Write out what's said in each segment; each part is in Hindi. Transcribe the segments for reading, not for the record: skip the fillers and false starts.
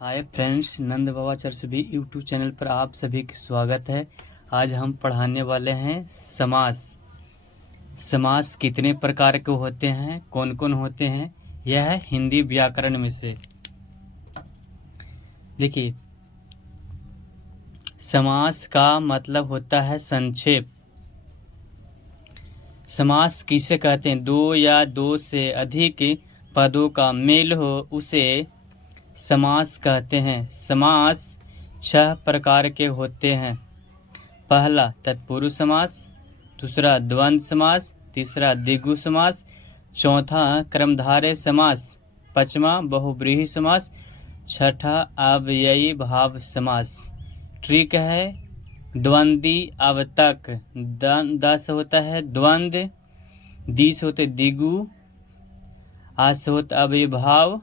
हाय फ्रेंड्स, नंद बाबा चरसबी यूट्यूब चैनल पर आप सभी का स्वागत है। आज हम पढ़ाने वाले हैं समास। समास कितने प्रकार के होते हैं, कौन कौन होते हैं, यह है हिंदी व्याकरण में से। देखिए, समास का मतलब होता है संक्षेप। समास किसे कहते हैं? दो या दो से अधिक पदों का मेल हो उसे समास कहते हैं। समास 6 प्रकार के होते हैं। पहला तत्पुरुष समास, दूसरा द्वंद्व समास, तीसरा द्विगु समास, चौथा कर्मधारय समास, पांचवा बहुव्रीहि समास, छठा अव्ययी भाव समास। ट्रिक है द्वंद्वी अवतक। द से होता है द्वंद्व, दी से होते द्विगु, आ से होता अव्ययीभाव,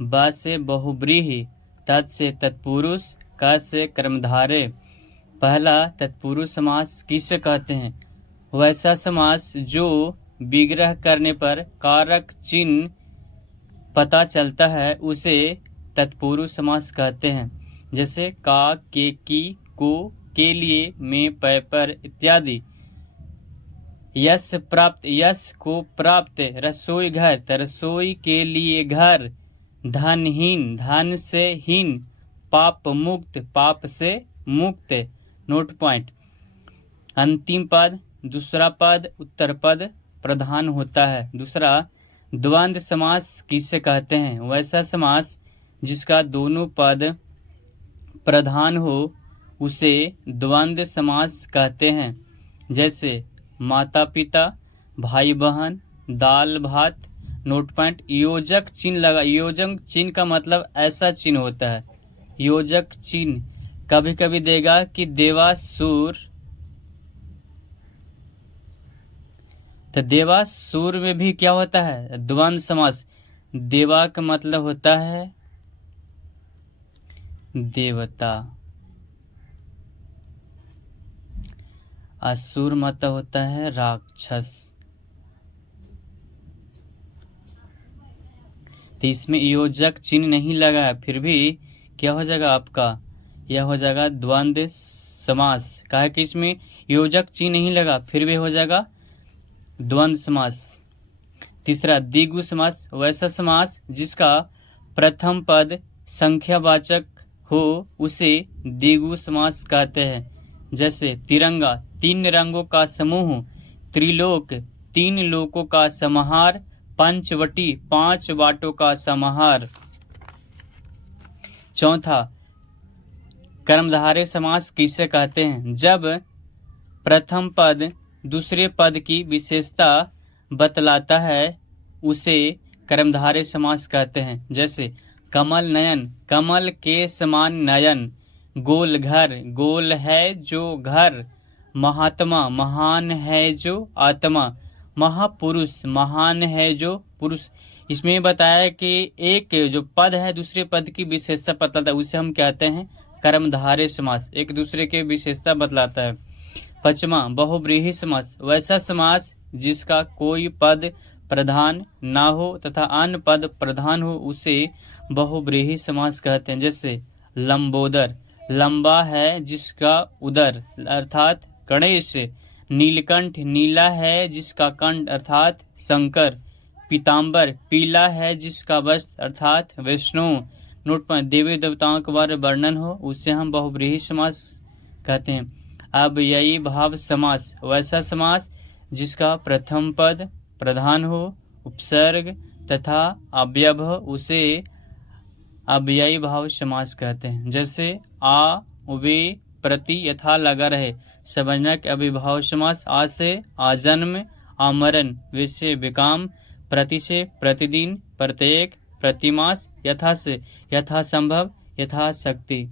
ब से बहुव्रीहि, तत् से तत्पुरुष, क से कर्मधारय। पहला तत्पुरुष समास किसे कहते हैं? वैसा समास जो विग्रह करने पर कारक चिन्ह पता चलता है उसे तत्पुरुष समास कहते हैं। जैसे का, के, की, को, के लिए, में, पै, पर इत्यादि। यश प्राप्त, यश को प्राप्त, रसोई घर, रसोई के लिए घर, धनहीन, धन से हीन, पाप मुक्त, पाप से मुक्त। Note point. अंतिम पद, दूसरा पद, उत्तर पद प्रधान होता है। दूसरा द्वंद्व समास किसे कहते हैं? वैसा समास जिसका दोनों पद प्रधान हो उसे द्वंद्व समास कहते हैं। जैसे माता पिता, भाई बहन, दाल भात। Note point. योजक चिन्ह लगा। योजक चिन्ह का मतलब ऐसा चिन्ह होता है। योजक चिन्ह कभी कभी देगा कि देवासुर, तो देवासुर में भी क्या होता है? द्वंद्व समास। देवा का मतलब होता है देवता, असुर मतलब होता है राक्षस। तो इसमें योजक चिन्ह नहीं लगा है, फिर भी क्या हो जाएगा आपका? यह हो जाएगा द्वंद्व समास। कहा कि इसमें योजक चिन्ह नहीं लगा, फिर भी हो जाएगा द्वंद्व समास। तीसरा द्विगु समास। वैसा समास जिसका प्रथम पद संख्यावाचक हो उसे द्विगु समास कहते हैं। जैसे तिरंगा, 3 रंगों का समूह, त्रिलोक, 3 लोकों का समाहार, पंचवटी, 5 वाटों का समाहार। चौथा कर्मधारय समास किसे कहते हैं? जब प्रथम पद दूसरे पद की विशेषता बतलाता है उसे कर्मधारय समास कहते हैं। जैसे कमल नयन, कमल के समान नयन। गोल घर, गोल है जो घर। महात्मा, महान है जो आत्मा। महापुरुष, महान है जो पुरुष। इसमें बताया कि एक जो पद है दूसरे पद की विशेषता बतलाता है उसे हम कहते हैं कर्मधारय समास। एक दूसरे के विशेषता बतलाता है। पांचवा बहुव्रीहि समास। वैसा समास जिसका कोई पद प्रधान ना हो तथा अन्य पद प्रधान हो उसे बहुव्रीहि समास कहते हैं। जैसे लंबोदर, लंबा है जिसका उदर अर्थात गणेश। नीलकंठ, नीला है जिसका कंठ अर्थात शंकर। पीताम्बर, पीला है जिसका वस्त्र अर्थात विष्णु। नोट पर देवी देवताओं के बारे में वर्णन हो उसे हम बहुव्रीहि समास कहते हैं। अव्ययी भाव समास। वैसा समास जिसका प्रथम पद प्रधान हो, उपसर्ग तथा अवयव हो उसे अव्ययी भाव समास कहते हैं। जैसे आ, वे, प्रति यथा लगा रहे। समझना कि अविभाव समास आ से आजन्म, आमरण, वे से विकाम, प्रति से प्रतिदिन, प्रत्येक, प्रतिमास, यथा से यथासंभव, यथाशक्ति।